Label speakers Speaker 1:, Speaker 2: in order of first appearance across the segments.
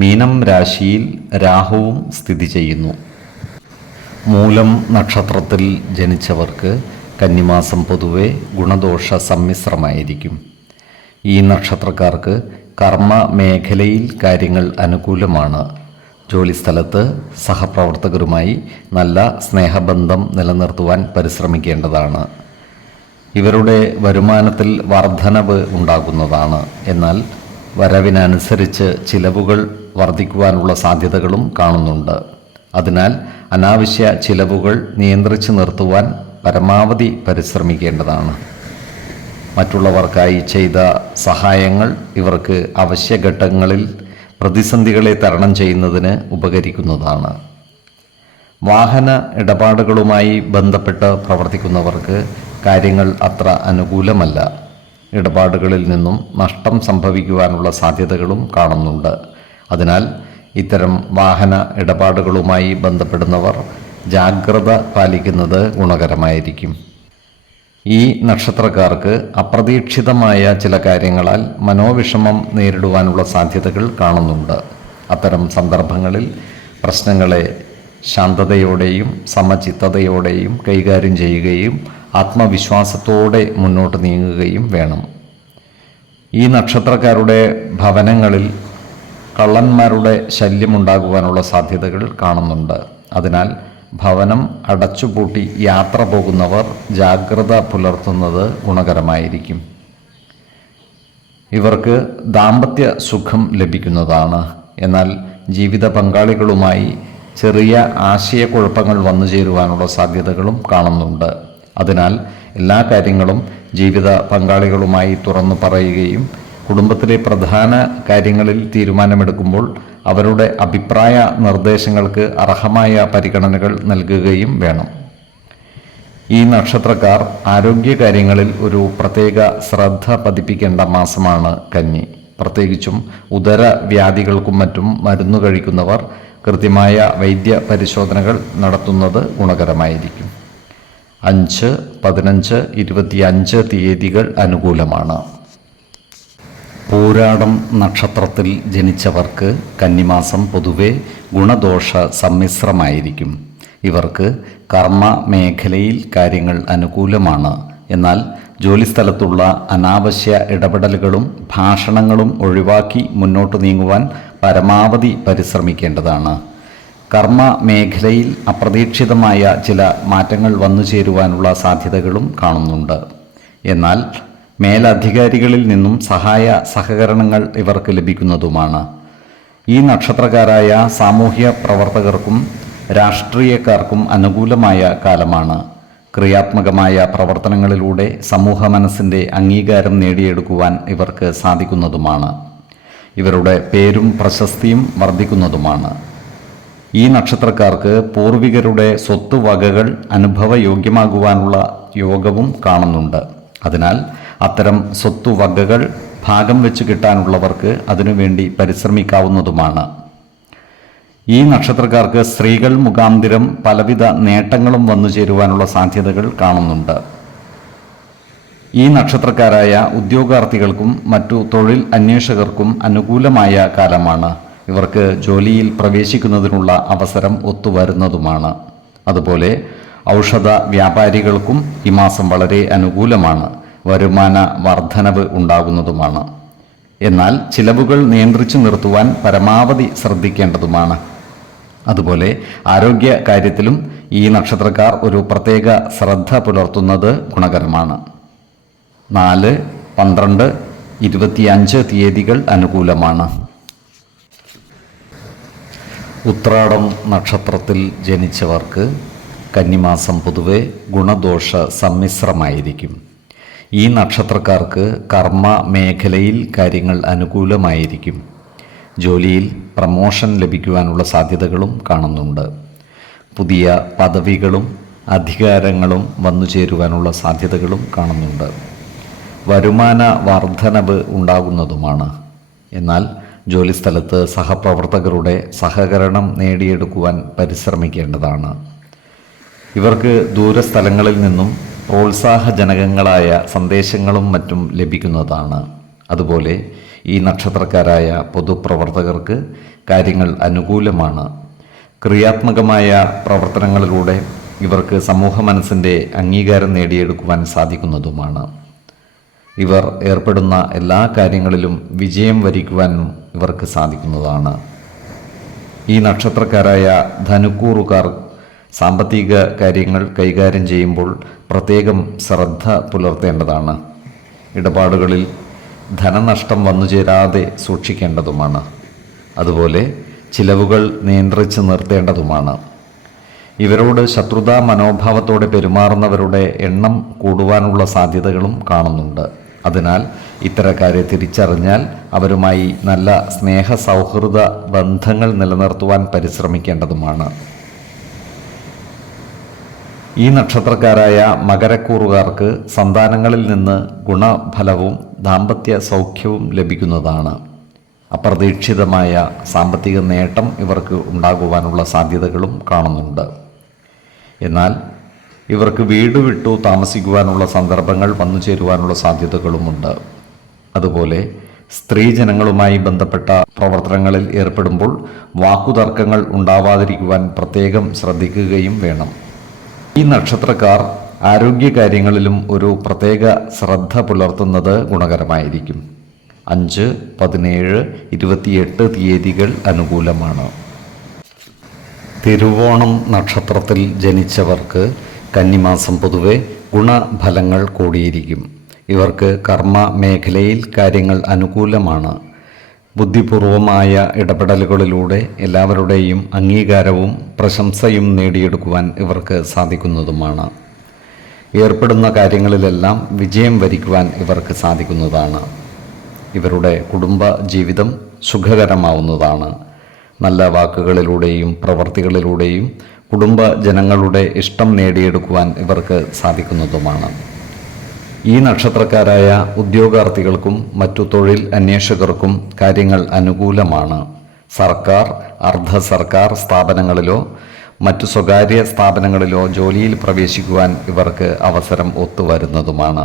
Speaker 1: മീനം രാശിയിൽ രാഹുവും സ്ഥിതി ചെയ്യുന്നു. മൂലം നക്ഷത്രത്തിൽ ജനിച്ചവർക്ക് കന്നിമാസം പൊതുവെ ഗുണദോഷ സമ്മിശ്രമായിരിക്കും. ഈ നക്ഷത്രക്കാർക്ക് കർമ്മ മേഖലയിൽ കാര്യങ്ങൾ അനുകൂലമാണ്. ജോലിസ്ഥലത്ത് സഹപ്രവർത്തകരുമായി നല്ല സ്നേഹബന്ധം നിലനിർത്തുവാൻ പരിശ്രമിക്കേണ്ടതാണ്. ഇവരുടെ വരുമാനത്തിൽ വർധനവ് ഉണ്ടാകുന്നതാണ്. എന്നാൽ വരവിനനുസരിച്ച് ചിലവുകൾ വർദ്ധിക്കുവാനുള്ള സാധ്യതകളും കാണുന്നുണ്ട്. അതിനാൽ അനാവശ്യ ചിലവുകൾ നിയന്ത്രിച്ച് നിർത്തുവാൻ പരമാവധി പരിശ്രമിക്കേണ്ടതാണ്. മറ്റുള്ളവർക്കായി ചെയ്ത സഹായങ്ങൾ ഇവർക്ക് അവശ്യഘട്ടങ്ങളിൽ പ്രതിസന്ധികളെ തരണം ചെയ്യുന്നതിന് ഉപകരിക്കുന്നതാണ്. വാഹന ഇടപാടുകളുമായി ബന്ധപ്പെട്ട് പ്രവർത്തിക്കുന്നവർക്ക് കാര്യങ്ങൾ അത്ര അനുകൂലമല്ല. ഇടപാടുകളിൽ നിന്നും നഷ്ടം സംഭവിക്കുവാനുള്ള സാധ്യതകളും കാണുന്നുണ്ട്. അതിനാൽ ഇത്തരം വാഹന ഇടപാടുകളുമായി ബന്ധപ്പെടുന്നവർ ജാഗ്രത പാലിക്കുന്നത് ഗുണകരമായിരിക്കും. ഈ നക്ഷത്രക്കാർക്ക് അപ്രതീക്ഷിതമായ ചില കാര്യങ്ങളാൽ മനോവിഷമം നേരിടുവാനുള്ള സാധ്യതകൾ കാണുന്നുണ്ട്. അത്തരം സന്ദർഭങ്ങളിൽ പ്രശ്നങ്ങളെ ശാന്തതയോടെയും സമചിത്തതയോടെയും കൈകാര്യം ചെയ്യുകയും ആത്മവിശ്വാസത്തോടെ മുന്നോട്ട് നീങ്ങുകയും വേണം. ഈ നക്ഷത്രക്കാരുടെ ഭവനങ്ങളിൽ കള്ളന്മാരുടെ ശല്യമുണ്ടാകുവാനുള്ള സാധ്യതകൾ കാണുന്നുണ്ട്. അതിനാൽ ഭവനം അടച്ചുപൂട്ടി യാത്ര പോകുന്നവർ ജാഗ്രത പുലർത്തുന്നത് ഗുണകരമായിരിക്കും. ഇവർക്ക് ദാമ്പത്യ സുഖം ലഭിക്കുന്നതാണ്. എന്നാൽ ജീവിത പങ്കാളികളുമായി ചെറിയ ആശയക്കുഴപ്പങ്ങൾ വന്നു ചേരുവാനുള്ള സാധ്യതകളും കാണുന്നുണ്ട്. അതിനാൽ എല്ലാ കാര്യങ്ങളും ജീവിത പങ്കാളികളുമായി തുറന്നു പറയുകയും കുടുംബത്തിലെ പ്രധാന കാര്യങ്ങളിൽ തീരുമാനമെടുക്കുമ്പോൾ അവരുടെ അഭിപ്രായ നിർദ്ദേശങ്ങൾക്ക് അർഹമായ പരിഗണനകൾ നൽകുകയും വേണം. ഈ നക്ഷത്രക്കാർ ആരോഗ്യകാര്യങ്ങളിൽ ഒരു പ്രത്യേക ശ്രദ്ധ പതിപ്പിക്കേണ്ട മാസമാണ് കന്നി. പ്രത്യേകിച്ചും ഉദര വ്യാധികൾക്കും മറ്റും മരുന്നു കഴിക്കുന്നവർ കൃത്യമായ വൈദ്യ പരിശോധനകൾ നടത്തുന്നത് ഗുണകരമായിരിക്കും. അഞ്ച് പതിനഞ്ച് ഇരുപത്തിയഞ്ച് തീയതികൾ അനുകൂലമാണ്. പൂരാടം നക്ഷത്രത്തിൽ ജനിച്ചവർക്ക് കന്നിമാസം പൊതുവെ ഗുണദോഷ സമ്മിശ്രമായിരിക്കും. ഇവർക്ക് കർമ്മ മേഖലയിൽ കാര്യങ്ങൾ അനുകൂലമാണ്. എന്നാൽ ജോലിസ്ഥലത്തുള്ള അനാവശ്യ ഇടപെടലുകളും ഭാഷണങ്ങളും ഒഴിവാക്കി മുന്നോട്ട് നീങ്ങുവാൻ പരമാവധി പരിശ്രമിക്കേണ്ടതാണ്. കർമ്മ മേഖലയിൽ അപ്രതീക്ഷിതമായ ചില മാറ്റങ്ങൾ വന്നു ചേരുവാനുള്ള സാധ്യതകളും കാണുന്നുണ്ട്. എന്നാൽ മേലധികാരികളിൽ നിന്നും സഹായ സഹകരണങ്ങൾ ഇവർക്ക് ലഭിക്കുന്നതുമാണ്. ഈ നക്ഷത്രക്കാരായ സാമൂഹ്യ പ്രവർത്തകർക്കും രാഷ്ട്രീയക്കാർക്കും അനുകൂലമായ കാലമാണ്. ക്രിയാത്മകമായ പ്രവർത്തനങ്ങളിലൂടെ സമൂഹ മനസ്സിന്റെ അംഗീകാരം നേടിയെടുക്കുവാൻ ഇവർക്ക് സാധിക്കുന്നതുമാണ്. ഇവരുടെ പേരും പ്രശസ്തിയും വർദ്ധിക്കുന്നതുമാണ്. ഈ നക്ഷത്രക്കാർക്ക് പൂർവികരുടെ സ്വത്ത് വകകൾ അനുഭവയോഗ്യമാകുവാനുള്ള യോഗവും കാണുന്നുണ്ട്. അതിനാൽ അത്തരം സ്വത്തുവകകൾ ഭാഗം വെച്ച് കിട്ടാനുള്ളവർക്ക് അതിനുവേണ്ടി പരിശ്രമിക്കാവുന്നതുമാണ്. ഈ നക്ഷത്രക്കാർക്ക് സ്ത്രീകൾ മുഖാന്തിരം പലവിധ നേട്ടങ്ങളും വന്നു ചേരുവാനുള്ള സാധ്യതകൾ കാണുന്നുണ്ട്. ഈ നക്ഷത്രക്കാരായ ഉദ്യോഗാർത്ഥികൾക്കും മറ്റു തൊഴിൽ അന്വേഷകർക്കും അനുകൂലമായ കാലമാണ്. ഇവർക്ക് ജോലിയിൽ പ്രവേശിക്കുന്നതിനുള്ള അവസരം ഒത്തുവരുന്നതുമാണ്. അതുപോലെ ഔഷധ വ്യാപാരികൾക്കും ഈ മാസം വളരെ അനുകൂലമാണ്. വരുമാന വർധനവ് ഉണ്ടാകുന്നതുമാണ്. എന്നാൽ ചിലവുകൾ നിയന്ത്രിച്ചു നിർത്തുവാൻ പരമാവധി ശ്രദ്ധിക്കേണ്ടതുമാണ്. അതുപോലെ ആരോഗ്യ കാര്യത്തിലും ഈ നക്ഷത്രക്കാർ ഒരു പ്രത്യേക ശ്രദ്ധ പുലർത്തുന്നത് ഗുണകരമാണ്. നാല് പന്ത്രണ്ട് ഇരുപത്തിയഞ്ച് തീയതികൾ അനുകൂലമാണ്. ഉത്രാടം നക്ഷത്രത്തിൽ ജനിച്ചവർക്ക് കന്നിമാസം പൊതുവെ ഗുണദോഷ സമ്മിശ്രമായിരിക്കും. ഈ നക്ഷത്രക്കാർക്ക് കർമ്മ മേഖലയിൽ കാര്യങ്ങൾ അനുകൂലമായിരിക്കും. ജോലിയിൽ പ്രമോഷൻ ലഭിക്കുവാനുള്ള സാധ്യതകളും കാണുന്നുണ്ട്. പുതിയ പദവികളും അധികാരങ്ങളും വന്നു ചേരുവാനുള്ള സാധ്യതകളും കാണുന്നുണ്ട്. വരുമാന വർധനവ് ഉണ്ടാകുന്നതുമാണ്. എന്നാൽ ജോലിസ്ഥലത്ത് സഹപ്രവർത്തകരുടെ സഹകരണം നേടിയെടുക്കുവാൻ പരിശ്രമിക്കേണ്ടതാണ്. ഇവർക്ക് ദൂരസ്ഥലങ്ങളിൽ നിന്നും പ്രോത്സാഹജനകങ്ങളായ സന്ദേശങ്ങളും മറ്റും ലഭിക്കുന്നതാണ്. അതുപോലെ ഈ നക്ഷത്രക്കാരായ പൊതുപ്രവർത്തകർക്ക് കാര്യങ്ങൾ അനുകൂലമാണ്. ക്രിയാത്മകമായ പ്രവർത്തനങ്ങളിലൂടെ ഇവർക്ക് സമൂഹ മനസ്സിന്റെ അംഗീകാരം നേടിയെടുക്കുവാൻ സാധിക്കുന്നതുമാണ്. ഇവർ ഏർപ്പെടുന്ന എല്ലാ കാര്യങ്ങളിലും വിജയം വരിക്കുവാനും ഇവർക്ക് സാധിക്കുന്നതാണ്. ഈ നക്ഷത്രക്കാരായ ധനുക്കൂറുകാർ സാമ്പത്തിക കാര്യങ്ങൾ കൈകാര്യം ചെയ്യുമ്പോൾ പ്രത്യേകം ശ്രദ്ധ പുലർത്തേണ്ടതാണ്. ഇടപാടുകളിൽ ധനനഷ്ടം വന്നു ചേരാതെ സൂക്ഷിക്കേണ്ടതുമാണ്. അതുപോലെ ചിലവുകൾ നിയന്ത്രിച്ച് നിർത്തേണ്ടതുമാണ്. ഇവരോട് ശത്രുതാ മനോഭാവത്തോടെ പെരുമാറുന്നവരുടെ എണ്ണം കൂടുവാനുള്ള സാധ്യതകളും കാണുന്നുണ്ട്. അതിനാൽ ഇത്തരക്കാരെ തിരിച്ചറിഞ്ഞാൽ അവരുമായി നല്ല സ്നേഹ സൗഹൃദ ബന്ധങ്ങൾ നിലനിർത്തുവാൻ പരിശ്രമിക്കേണ്ടതുമാണ്. ഈ നക്ഷത്രക്കാരായ മകരക്കൂറുകാർക്ക് സന്താനങ്ങളിൽ നിന്ന് ഗുണഫലവും ദാമ്പത്യ സൗഖ്യവും ലഭിക്കുന്നതാണ്. അപ്രതീക്ഷിതമായ സാമ്പത്തിക നേട്ടം ഇവർക്ക് ഉണ്ടാകുവാനുള്ള സാധ്യതകളും കാണുന്നുണ്ട്. എന്നാൽ ഇവർക്ക് വീട് വിട്ടു താമസിക്കുവാനുള്ള സന്ദർഭങ്ങൾ വന്നു ചേരുവാനുള്ള സാധ്യതകളുമുണ്ട്. അതുപോലെ സ്ത്രീജനങ്ങളുമായി ബന്ധപ്പെട്ട പ്രവർത്തനങ്ങളിൽ ഏർപ്പെടുമ്പോൾ വാക്കുതർക്കങ്ങൾ ഉണ്ടാവാതിരിക്കുവാൻ പ്രത്യേകം ശ്രദ്ധിക്കുകയും വേണം. ഈ നക്ഷത്രക്കാർ ആരോഗ്യകാര്യങ്ങളിലും ഒരു പ്രത്യേക ശ്രദ്ധ പുലർത്തുന്നത് ഗുണകരമായിരിക്കും. അഞ്ച് പതിനേഴ് ഇരുപത്തിയെട്ട് തീയതികൾ അനുകൂലമാണ്. തിരുവോണം നക്ഷത്രത്തിൽ ജനിച്ചവർക്ക് കന്നിമാസം പൊതുവെ ഗുണഫലങ്ങൾ കൂടിയിരിക്കും. ഇവർക്ക് കർമ്മ മേഖലയിൽ കാര്യങ്ങൾ അനുകൂലമാണ്. ബുദ്ധിപൂർവമായ ഇടപെടലുകളിലൂടെ എല്ലാവരുടെയും അംഗീകാരവും പ്രശംസയും നേടിയെടുക്കുവാൻ ഇവർക്ക് സാധിക്കുന്നതുമാണ്. ഏർപ്പെടുന്ന കാര്യങ്ങളിലെല്ലാം വിജയം വരിക്കുവാൻ ഇവർക്ക് സാധിക്കുന്നതാണ്. ഇവരുടെ കുടുംബ ജീവിതം സുഖകരമാവുന്നതാണ്. നല്ല വാക്കുകളിലൂടെയും പ്രവർത്തികളിലൂടെയും കുടുംബ ജനങ്ങളുടെ ഇഷ്ടം നേടിയെടുക്കുവാൻ ഇവർക്ക് സാധിക്കുന്നതുമാണ്. ഈ നക്ഷത്രക്കാരായ ഉദ്യോഗാർത്ഥികൾക്കും മറ്റു തൊഴിൽ അന്വേഷകർക്കും കാര്യങ്ങൾ അനുകൂലമാണ്. സർക്കാർ അർദ്ധ സർക്കാർ സ്ഥാപനങ്ങളിലോ മറ്റു സ്വകാര്യ സ്ഥാപനങ്ങളിലോ ജോലിയിൽ പ്രവേശിക്കുവാൻ ഇവർക്ക് അവസരം ഒത്തുവരുന്നതുമാണ്.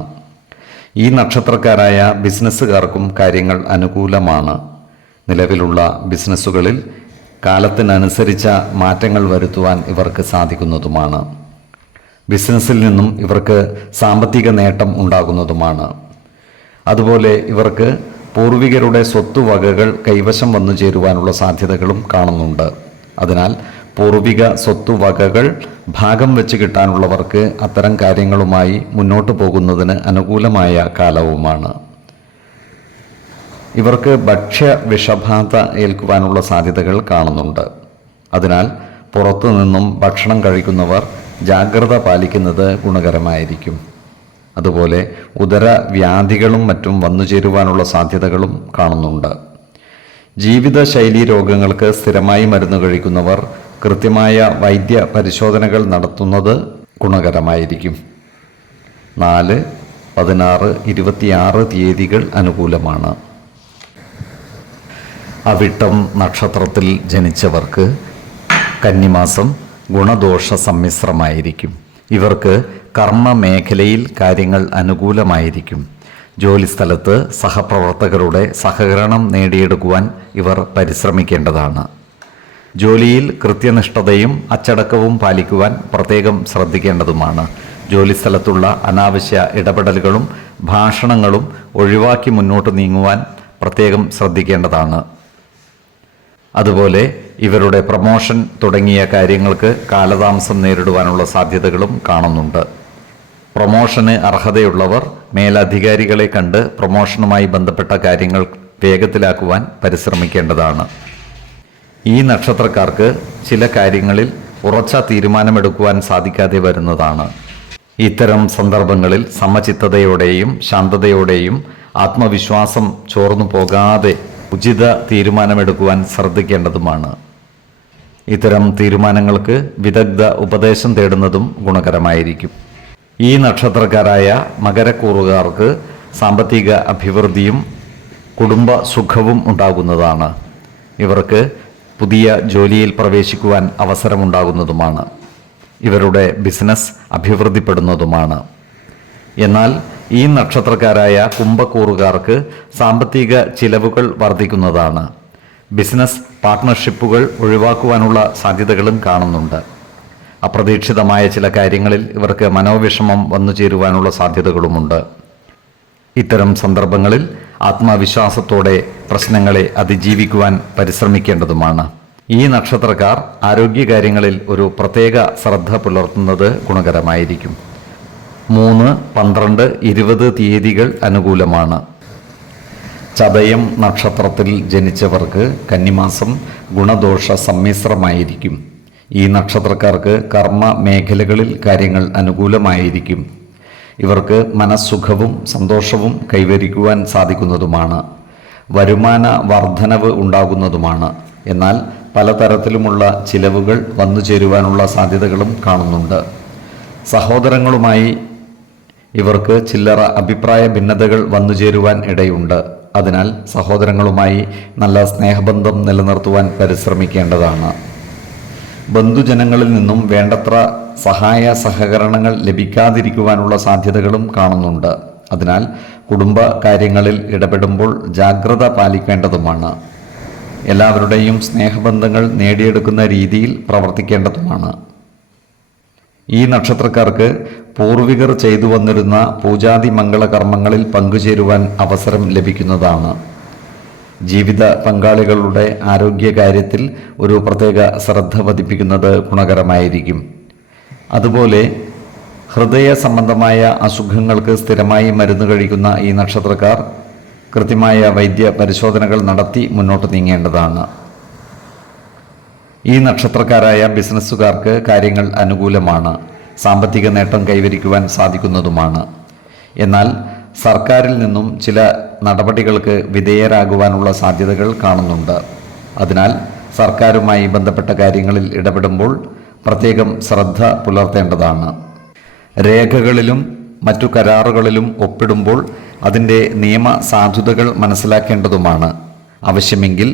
Speaker 1: ഈ നക്ഷത്രക്കാരായ ബിസിനസ്സുകാർക്കും കാര്യങ്ങൾ അനുകൂലമാണ്. നിലവിലുള്ള ബിസിനസ്സുകളിൽ കാലത്തിനനുസരിച്ച മാറ്റങ്ങൾ വരുത്തുവാൻ ഇവർക്ക് സാധിക്കുന്നതുമാണ്. ബിസിനസ്സിൽ നിന്നും ഇവർക്ക് സാമ്പത്തിക നേട്ടം ഉണ്ടാകുന്നതുമാണ്. അതുപോലെ ഇവർക്ക് പൂർവികരുടെ സ്വത്തുവകകൾ കൈവശം വന്നു ചേരുവാനുള്ള സാധ്യതകളും കാണുന്നുണ്ട്. അതിനാൽ പൂർവിക സ്വത്തുവകകൾ ഭാഗം വെച്ച് കിട്ടാനുള്ളവർക്ക് അത്തരം കാര്യങ്ങളുമായി മുന്നോട്ട് പോകുന്നതിന് അനുകൂലമായ കാലവുമാണ്. ഇവർക്ക് ഭക്ഷ്യ വിഷബാധ ഏൽക്കുവാനുള്ള സാധ്യതകൾ കാണുന്നുണ്ട്. അതിനാൽ പുറത്തു നിന്നും ഭക്ഷണം കഴിക്കുന്നവർ ജാഗ്രത പാലിക്കുന്നത് ഗുണകരമായിരിക്കും. അതുപോലെ ഉദര വ്യാധികളും മറ്റും വന്നു ചേരുവാനുള്ള സാധ്യതകളും കാണുന്നുണ്ട്. ജീവിതശൈലി രോഗങ്ങൾക്ക് സ്ഥിരമായി മരുന്ന് കഴിക്കുന്നവർ കൃത്യമായ വൈദ്യ പരിശോധനകൾ നടത്തുന്നത് ഗുണകരമായിരിക്കും. നാല് പതിനാറ് ഇരുപത്തിയാറ് തീയതികൾ അനുകൂലമാണ്. അവിട്ടം നക്ഷത്രത്തിൽ ജനിച്ചവർക്ക് കന്നിമാസം ഗുണദോഷ സമ്മിശ്രമായിരിക്കും. ഇവർക്ക് കർമ്മ മേഖലയിൽ കാര്യങ്ങൾ അനുകൂലമായിരിക്കും. ജോലിസ്ഥലത്ത് സഹപ്രവർത്തകരുടെ സഹകരണം നേടിയെടുക്കുവാൻ ഇവർ പരിശ്രമിക്കേണ്ടതാണ്. ജോലിയിൽ കൃത്യനിഷ്ഠതയും അച്ചടക്കവും പാലിക്കുവാൻ പ്രത്യേകം ശ്രദ്ധിക്കേണ്ടതുമാണ്. ജോലിസ്ഥലത്തുള്ള അനാവശ്യ ഇടപെടലുകളും ഭാഷണങ്ങളും ഒഴിവാക്കി മുന്നോട്ട് നീങ്ങുവാൻ പ്രത്യേകം ശ്രദ്ധിക്കേണ്ടതാണ്. അതുപോലെ ഇവരുടെ പ്രമോഷൻ തുടങ്ങിയ കാര്യങ്ങൾക്ക് കാലതാമസം നേരിടുവാനുള്ള സാധ്യതകളും കാണുന്നുണ്ട്. പ്രൊമോഷന് അർഹതയുള്ളവർ മേലധികാരികളെ കണ്ട് പ്രൊമോഷനുമായി ബന്ധപ്പെട്ട കാര്യങ്ങൾ വേഗത്തിലാക്കുവാൻ പരിശ്രമിക്കേണ്ടതാണ്. ഈ നക്ഷത്രക്കാർക്ക് ചില കാര്യങ്ങളിൽ ഉറച്ച തീരുമാനമെടുക്കുവാൻ സാധിക്കാതെ വരുന്നതാണ്. ഇത്തരം സന്ദർഭങ്ങളിൽ സമചിത്തതയോടെയും ശാന്തതയോടെയും ആത്മവിശ്വാസം ചോർന്നു പോകാതെ ഉചിത തീരുമാനമെടുക്കുവാൻ ശ്രദ്ധിക്കേണ്ടതുമാണ്. ഇത്തരം തീരുമാനങ്ങൾക്ക് വിദഗ്ധ ഉപദേശം തേടുന്നതും ഗുണകരമായിരിക്കും. ഈ നക്ഷത്രക്കാരായ മകരക്കൂറുകാർക്ക് സാമ്പത്തിക അഭിവൃദ്ധിയും കുടുംബ സുഖവും ഉണ്ടാകുന്നതാണ്. ഇവർക്ക് പുതിയ ജോലിയിൽ പ്രവേശിക്കുവാൻ അവസരമുണ്ടാകുന്നതുമാണ്. ഇവരുടെ ബിസിനസ് അഭിവൃദ്ധിപ്പെടുന്നതുമാണ്. എന്നാൽ ഈ നക്ഷത്രക്കാരായ കുംഭക്കൂറുകാർക്ക് സാമ്പത്തിക ചിലവുകൾ വർദ്ധിക്കുന്നതാണ്. ബിസിനസ് പാർട്ട്ണർഷിപ്പുകൾ ഒഴിവാക്കുവാനുള്ള സാധ്യതകളും കാണുന്നുണ്ട്. അപ്രതീക്ഷിതമായ ചില കാര്യങ്ങളിൽ ഇവർക്ക് മനോവിഷമം വന്നു ചേരുവാനുള്ള സാധ്യതകളുമുണ്ട്. ഇത്തരം സന്ദർഭങ്ങളിൽ ആത്മവിശ്വാസത്തോടെ പ്രശ്നങ്ങളെ അതിജീവിക്കുവാൻ പരിശ്രമിക്കേണ്ടതുമാണ്. ഈ നക്ഷത്രക്കാർ ആരോഗ്യകാര്യങ്ങളിൽ ഒരു പ്രത്യേക ശ്രദ്ധ പുലർത്തുന്നത് ഗുണകരമായിരിക്കും. മൂന്ന് പന്ത്രണ്ട് ഇരുപത് തീയതികൾ അനുകൂലമാണ്. ചതയം നക്ഷത്രത്തിൽ ജനിച്ചവർക്ക് കന്നിമാസം ഗുണദോഷ സമ്മിശ്രമായിരിക്കും. ഈ നക്ഷത്രക്കാർക്ക് കർമ്മ മേഖലകളിൽ കാര്യങ്ങൾ അനുകൂലമായിരിക്കും. ഇവർക്ക് മനസ്സുഖവും സന്തോഷവും കൈവരിക്കുവാൻ സാധിക്കുന്നതുമാണ്. വരുമാന വർധനവ് ഉണ്ടാകുന്നതുമാണ്. എന്നാൽ പലതരത്തിലുമുള്ള ചിലവുകൾ വന്നു ചേരുവാനുള്ള സാധ്യതകളും കാണുന്നുണ്ട്. സഹോദരങ്ങളുമായി ഇവർക്ക് ചില്ലറ അഭിപ്രായ ഭിന്നതകൾ വന്നു ചേരുവാൻ ഇടയുണ്ട്. അതിനാൽ സഹോദരങ്ങളുമായി നല്ല സ്നേഹബന്ധം നിലനിർത്തുവാൻ പരിശ്രമിക്കേണ്ടതാണ്. ബന്ധുജനങ്ങളിൽ നിന്നും വേണ്ടത്ര സഹായ സഹകരണങ്ങൾ ലഭിക്കാതിരിക്കുവാനുള്ള സാധ്യതകളും കാണുന്നുണ്ട്. അതിനാൽ കുടുംബ കാര്യങ്ങളിൽ ഇടപെടുമ്പോൾ ജാഗ്രത പാലിക്കേണ്ടതുമാണ്. എല്ലാവരുടെയും സ്നേഹബന്ധങ്ങൾ നേടിയെടുക്കുന്ന രീതിയിൽ പ്രവർത്തിക്കേണ്ടതുമാണ്. ഈ നക്ഷത്രക്കാർക്ക് പൂർവികർ ചെയ്തു വന്നിരുന്ന പൂജാതി മംഗളകർമ്മങ്ങളിൽ പങ്കുചേരുവാൻ അവസരം ലഭിക്കുന്നതാണ്. ജീവിത പങ്കാളികളുടെ ആരോഗ്യകാര്യത്തിൽ ഒരു പ്രത്യേക ശ്രദ്ധ പതിപ്പിക്കുന്നത് ഗുണകരമായിരിക്കും. അതുപോലെ ഹൃദയ സംബന്ധമായ അസുഖങ്ങൾക്ക് സ്ഥിരമായി മരുന്ന് കഴിക്കുന്ന ഈ നക്ഷത്രക്കാർ കൃത്യമായ വൈദ്യ പരിശോധനകൾ നടത്തി മുന്നോട്ട് നീങ്ങേണ്ടതാണ്. ഈ നക്ഷത്രക്കാരായ ബിസിനസ്സുകാർക്ക് കാര്യങ്ങൾ അനുകൂലമാണ്. സാമ്പത്തിക നേട്ടം കൈവരിക്കുവാൻ സാധിക്കുന്നതുമാണ്. എന്നാൽ സർക്കാരിൽ നിന്നും ചില നടപടികൾക്ക് വിധേയരാകുവാനുള്ള സാധ്യതകൾ കാണുന്നുണ്ട്. അതിനാൽ സർക്കാരുമായി ബന്ധപ്പെട്ട കാര്യങ്ങളിൽ ഇടപെടുമ്പോൾ പ്രത്യേകം ശ്രദ്ധ പുലർത്തേണ്ടതാണ്. രേഖകളിലും മറ്റു കരാറുകളിലും ഒപ്പിടുമ്പോൾ അതിന്റെ നിയമ സാധുതകൾ മനസ്സിലാക്കേണ്ടതുമാണ്. ആവശ്യമെങ്കിൽ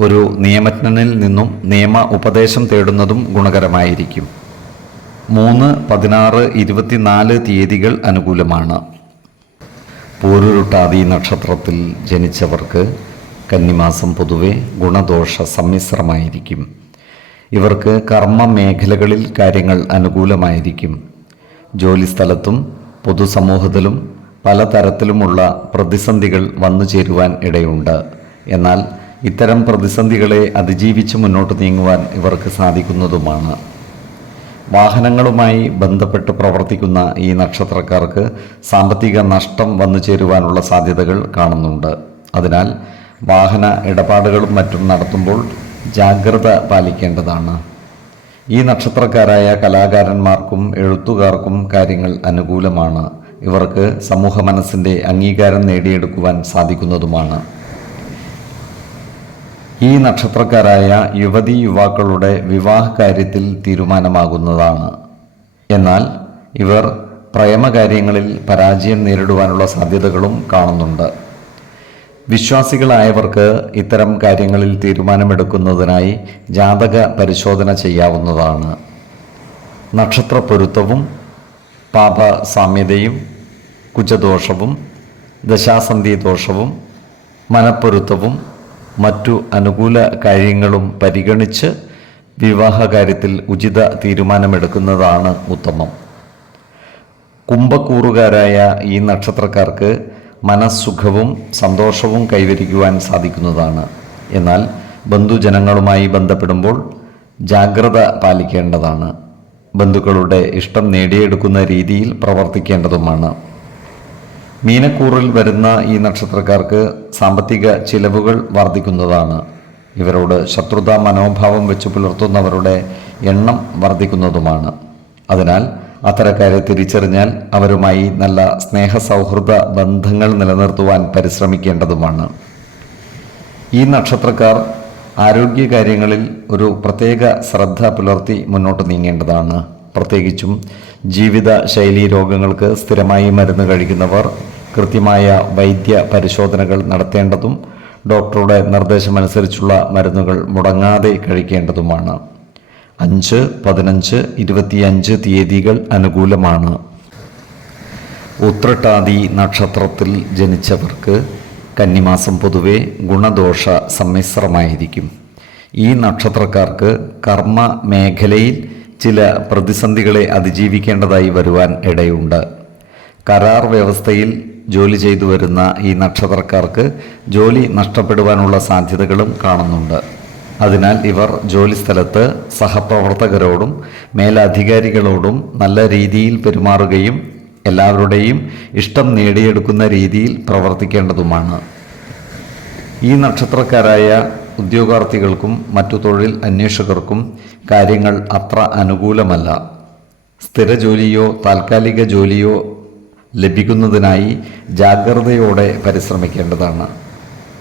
Speaker 1: ഒരു നിയമജ്ഞനിൽ നിന്നും നിയമ ഉപദേശം തേടുന്നതും ഗുണകരമായിരിക്കും. മൂന്ന് പതിനാറ് ഇരുപത്തിനാല് തീയതികൾ അനുകൂലമാണ്. പൂരുരുട്ടാതി നക്ഷത്രത്തിൽ ജനിച്ചവർക്ക് കന്നിമാസം പൊതുവെ ഗുണദോഷ സമ്മിശ്രമായിരിക്കും. ഇവർക്ക് കർമ്മ മേഖലകളിൽ കാര്യങ്ങൾ അനുകൂലമായിരിക്കും. ജോലിസ്ഥലത്തും പൊതുസമൂഹത്തിലും പലതരത്തിലുമുള്ള പ്രതിസന്ധികൾ വന്നു ചേരുവാൻ ഇടയുണ്ട്. എന്നാൽ ഇത്തരം പ്രതിസന്ധികളെ അതിജീവിച്ച് മുന്നോട്ട് നീങ്ങുവാൻ ഇവർക്ക് സാധിക്കുന്നതുമാണ്. വാഹനങ്ങളുമായി ബന്ധപ്പെട്ട് പ്രവർത്തിക്കുന്ന ഈ നക്ഷത്രക്കാർക്ക് സാമ്പത്തിക നഷ്ടം വന്നു ചേരുവാനുള്ള സാധ്യതകൾ കാണുന്നുണ്ട്. അതിനാൽ വാഹന ഇടപാടുകളും മറ്റും നടത്തുമ്പോൾ ജാഗ്രത പാലിക്കേണ്ടതാണ്. ഈ നക്ഷത്രക്കാരായ കലാകാരന്മാർക്കും എഴുത്തുകാർക്കും കാര്യങ്ങൾ അനുകൂലമാണ്. ഇവർക്ക് സമൂഹ മനസ്സിന്റെ അംഗീകാരം നേടിയെടുക്കുവാൻ സാധിക്കുന്നതുമാണ്. ഈ നക്ഷത്രക്കാരായ യുവതി യുവാക്കളുടെ വിവാഹ കാര്യത്തിൽ തീരുമാനമാകുന്നതാണ്. എന്നാൽ ഇവർ പ്രേമകാര്യങ്ങളിൽ പരാജയം നേരിടുവാനുള്ള സാധ്യതകളും കാണുന്നുണ്ട്. വിശ്വാസികളായവർക്ക് ഇത്തരം കാര്യങ്ങളിൽ തീരുമാനമെടുക്കുന്നതിനായി ജാതക പരിശോധന ചെയ്യാവുന്നതാണ്. നക്ഷത്ര പൊരുത്തവും പാപ സാമ്യതയും കുജദോഷവും ദശാസന്ധി ദോഷവും മനപ്പൊരുത്തവും മറ്റു അനുകൂല കാര്യങ്ങളും പരിഗണിച്ച് വിവാഹ കാര്യത്തിൽ ഉചിത തീരുമാനമെടുക്കുന്നതാണ് ഉത്തമം. കുംഭക്കൂറുകാരായ ഈ നക്ഷത്രക്കാർക്ക് മനസ്സുഖവും സന്തോഷവും കൈവരിക്കുവാൻ സാധിക്കുന്നതാണ്. എന്നാൽ ബന്ധുജനങ്ങളുമായി ബന്ധപ്പെടുമ്പോൾ ജാഗ്രത പാലിക്കേണ്ടതാണ്. ബന്ധുക്കളുടെ ഇഷ്ടം നേടിയെടുക്കുന്ന രീതിയിൽ പ്രവർത്തിക്കേണ്ടതുമാണ്. മീനക്കൂറിൽ വരുന്ന ഈ നക്ഷത്രക്കാർക്ക് സാമ്പത്തിക ചിലവുകൾ വർദ്ധിക്കുന്നതാണ്. ഇവരോട് ശത്രുതാ മനോഭാവം വെച്ച് പുലർത്തുന്നവരുടെ എണ്ണം വർദ്ധിക്കുന്നതുമാണ്. അതിനാൽ അത്തരക്കാരെ തിരിച്ചറിഞ്ഞാൽ അവരുമായി നല്ല സ്നേഹ സൗഹൃദ ബന്ധങ്ങൾ നിലനിർത്തുവാൻ പരിശ്രമിക്കേണ്ടതുമാണ്. ഈ നക്ഷത്രക്കാർ ആരോഗ്യകാര്യങ്ങളിൽ ഒരു പ്രത്യേക ശ്രദ്ധ പുലർത്തി മുന്നോട്ട് നീങ്ങേണ്ടതാണ്. പ്രത്യേകിച്ചും ജീവിത ശൈലി രോഗങ്ങൾക്ക് സ്ഥിരമായി മരുന്ന് കഴിക്കുന്നവർ കൃത്യമായ വൈദ്യ പരിശോധനകൾ നടത്തേണ്ടതും ഡോക്ടറുടെ നിർദ്ദേശമനുസരിച്ചുള്ള മരുന്നുകൾ മുടങ്ങാതെ കഴിക്കേണ്ടതുമാണ്. അഞ്ച് പതിനഞ്ച് ഇരുപത്തിയഞ്ച് തീയതികൾ അനുകൂലമാണ്. ഉത്രട്ടാതി നക്ഷത്രത്തിൽ ജനിച്ചവർക്ക് കന്നിമാസം പൊതുവെ ഗുണദോഷ സമ്മിശ്രമായിരിക്കും. ഈ നക്ഷത്രക്കാർക്ക് കർമ്മ മേഖലയിൽ ചില പ്രതിസന്ധികളെ അതിജീവിക്കേണ്ടതായി വരുവാൻ ഇടയുണ്ട്. കരാർ വ്യവസ്ഥയിൽ ജോലി ചെയ്തു വരുന്ന ഈ നക്ഷത്രക്കാർക്ക് ജോലി നഷ്ടപ്പെടുവാനുള്ള സാധ്യതകളും കാണുന്നുണ്ട്. അതിനാൽ ഇവർ ജോലിസ്ഥലത്ത് സഹപ്രവർത്തകരോടും മേലധികാരികളോടും നല്ല രീതിയിൽ പെരുമാറുകയും എല്ലാവരുടെയും ഇഷ്ടം നേടിയെടുക്കുന്ന രീതിയിൽ പ്രവർത്തിക്കേണ്ടതുമാണ്. ഈ നക്ഷത്രക്കാരായ ഉദ്യോഗാർത്ഥികൾക്കും മറ്റു തൊഴിൽ അന്വേഷകർക്കും കാര്യങ്ങൾ അത്ര അനുകൂലമല്ല. സ്ഥിര ജോലിയോ താൽക്കാലിക ജോലിയോ ലഭിക്കുന്നതിനായി ജാഗ്രതയോടെ പരിശ്രമിക്കേണ്ടതാണ്.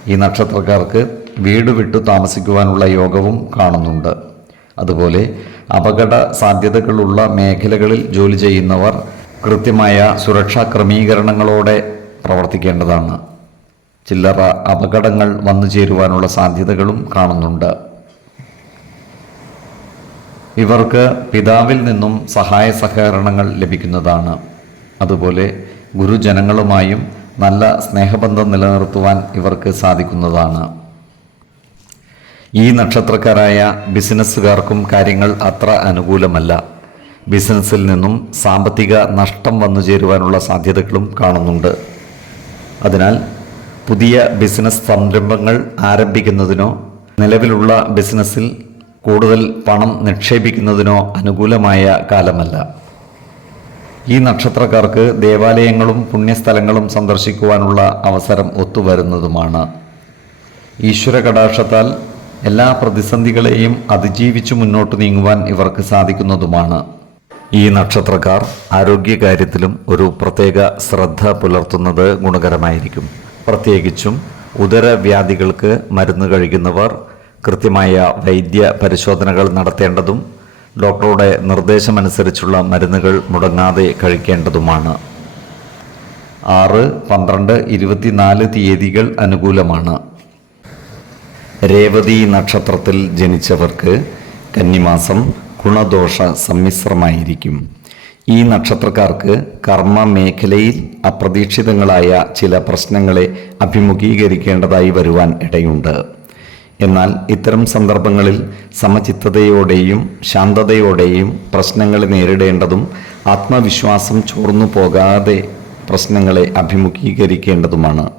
Speaker 1: ഈ നക്ഷത്രക്കാർക്ക് വീട് വിട്ടു താമസിക്കുവാനുള്ള യോഗവും കാണുന്നുണ്ട്. അതുപോലെ അപകട സാധ്യതകളുള്ള മേഖലകളിൽ ജോലി ചെയ്യുന്നവർ കൃത്യമായ സുരക്ഷാ ക്രമീകരണങ്ങളോടെ പ്രവർത്തിക്കേണ്ടതാണ്. ചില്ലറ അപകടങ്ങൾ വന്നു ചേരുവാനുള്ള സാധ്യതകളും കാണുന്നുണ്ട്. ഇവർക്ക് പിതാവിൽ നിന്നും സഹായ സഹകരണങ്ങൾ ലഭിക്കുന്നതാണ്. അതുപോലെ ഗുരുജനങ്ങളുമായും നല്ല സ്നേഹബന്ധം നിലനിർത്തുവാൻ ഇവർക്ക് സാധിക്കുന്നതാണ്. ഈ നക്ഷത്രക്കാരായ ബിസിനസ്സുകാർക്കും കാര്യങ്ങൾ അത്ര അനുകൂലമല്ല. ബിസിനസ്സിൽ നിന്നും സാമ്പത്തിക നഷ്ടം വന്നു ചേരുവാനുള്ള സാധ്യതകളും കാണുന്നുണ്ട്. അതിനാൽ പുതിയ ബിസിനസ് സംരംഭങ്ങൾ ആരംഭിക്കുന്നതിനോ നിലവിലുള്ള ബിസിനസ്സിൽ കൂടുതൽ പണം നിക്ഷേപിക്കുന്നതിനോ അനുകൂലമായ കാലമല്ല. ഈ നക്ഷത്രക്കാർക്ക് ദേവാലയങ്ങളും പുണ്യസ്ഥലങ്ങളും സന്ദർശിക്കുവാനുള്ള അവസരം ഒത്തുവരുന്നതുമാണ്. ഈശ്വര കടാക്ഷത്താൽ എല്ലാ പ്രതിസന്ധികളെയും അതിജീവിച്ച് മുന്നോട്ട് നീങ്ങുവാൻ ഇവർക്ക് സാധിക്കുന്നതുമാണ്. ഈ നക്ഷത്രക്കാർ ആരോഗ്യകാര്യത്തിലും ഒരു പ്രത്യേക ശ്രദ്ധ പുലർത്തുന്നത് ഗുണകരമായിരിക്കും. പ്രത്യേകിച്ചും ഉദരവ്യാധികൾക്ക് മരുന്ന് കഴിക്കുന്നവർ കൃത്യമായ വൈദ്യ പരിശോധനകൾ നടത്തേണ്ടതും ഡോക്ടറുടെ നിർദ്ദേശമനുസരിച്ചുള്ള മരുന്നുകൾ മുടങ്ങാതെ കഴിക്കേണ്ടതുമാണ്. ആറ് പന്ത്രണ്ട് ഇരുപത്തിനാല് തീയതികൾ അനുകൂലമാണ്. രേവതി നക്ഷത്രത്തിൽ ജനിച്ചവർക്ക് കന്നിമാസം ഗുണദോഷ സമ്മിശ്രമായിരിക്കും. ഈ നക്ഷത്രക്കാർക്ക് കർമ്മ മേഖലയിൽ അപ്രതീക്ഷിതങ്ങളായ ചില പ്രശ്നങ്ങളെ അഭിമുഖീകരിക്കേണ്ടതായി വരുവാൻ ഇടയുണ്ട്. എന്നാൽ ഇത്തരം സന്ദർഭങ്ങളിൽ സമചിത്തതയോടെയും ശാന്തതയോടെയും പ്രശ്നങ്ങളെ നേരിടേണ്ടതും ആത്മവിശ്വാസം ചോർന്നു പോകാതെ പ്രശ്നങ്ങളെ അഭിമുഖീകരിക്കേണ്ടതുമാണ്.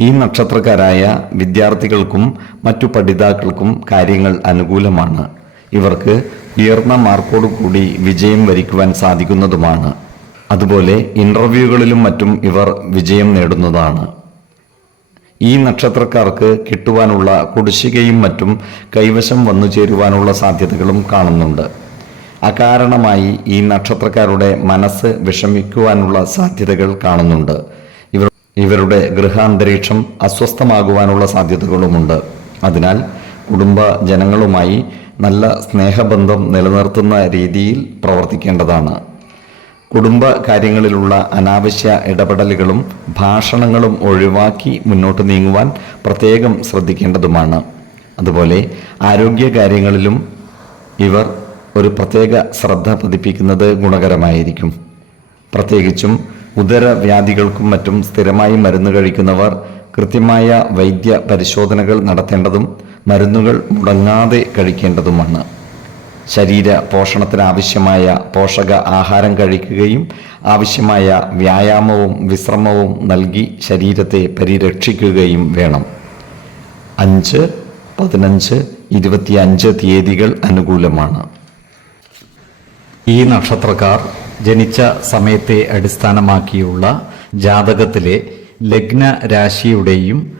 Speaker 1: ഈ നക്ഷത്രക്കാരായ വിദ്യാർത്ഥികൾക്കും മറ്റു പഠിതാക്കൾക്കും കാര്യങ്ങൾ അനുകൂലമാണ്. ഇവർക്ക് ഉയർന്ന മാർക്കോടുകൂടി വിജയം വരിക്കുവാൻ സാധിക്കുന്നതുമാണ്. അതുപോലെ ഇന്റർവ്യൂകളിലും മറ്റും ഇവർ വിജയം നേടുന്നതാണ്. ഈ നക്ഷത്രക്കാർക്ക് കിട്ടുവാനുള്ള കുടിശ്ശികയും മറ്റും കൈവശം വന്നു ചേരുവാനുള്ള സാധ്യതകളും കാണുന്നുണ്ട്. അകാരണമായി ഈ നക്ഷത്രക്കാരുടെ മനസ്സ് വിഷമിക്കുവാനുള്ള സാധ്യതകൾ കാണുന്നുണ്ട്. ഇവർ ഇവരുടെ ഗൃഹാന്തരീക്ഷം അസ്വസ്ഥമാകുവാനുള്ള സാധ്യതകളുമുണ്ട്. അതിനാൽ കുടുംബ ജനങ്ങളുമായി നല്ല സ്നേഹബന്ധം നിലനിർത്തുന്ന രീതിയിൽ പ്രവർത്തിക്കേണ്ടതാണ്. കുടുംബ കാര്യങ്ങളിലുള്ള അനാവശ്യ ഇടപെടലുകളും ഭാഷണങ്ങളും ഒഴിവാക്കി മുന്നോട്ട് നീങ്ങുവാൻ പ്രത്യേകം ശ്രദ്ധിക്കേണ്ടതുമാണ്. അതുപോലെ ആരോഗ്യ കാര്യങ്ങളിലും ഇവർ ഒരു പ്രത്യേക ശ്രദ്ധ പതിപ്പിക്കുന്നത് ഗുണകരമായിരിക്കും. പ്രത്യേകിച്ചും ഉദരവ്യാധികൾക്കും മറ്റും സ്ഥിരമായി മരുന്ന് കഴിക്കുന്നവർ കൃത്യമായ വൈദ്യ പരിശോധനകൾ നടത്തേണ്ടതും മരുന്നുകൾ മുടങ്ങാതെ കഴിക്കേണ്ടതുമാണ്. ശരീര പോഷണത്തിനാവശ്യമായ പോഷക ആഹാരം കഴിക്കുകയും ആവശ്യമായ വ്യായാമവും വിശ്രമവും നൽകി ശരീരത്തെ പരിരക്ഷിക്കുകയും വേണം. അഞ്ച് പതിനഞ്ച് ഇരുപത്തിയഞ്ച് തീയതികൾ അനുകൂലമാണ്. ഈ നക്ഷത്രക്കാർ ജനിച്ച സമയത്തെ അടിസ്ഥാനമാക്കിയുള്ള ജാതകത്തിലെ ലഗ്ന രാശിയുടെയും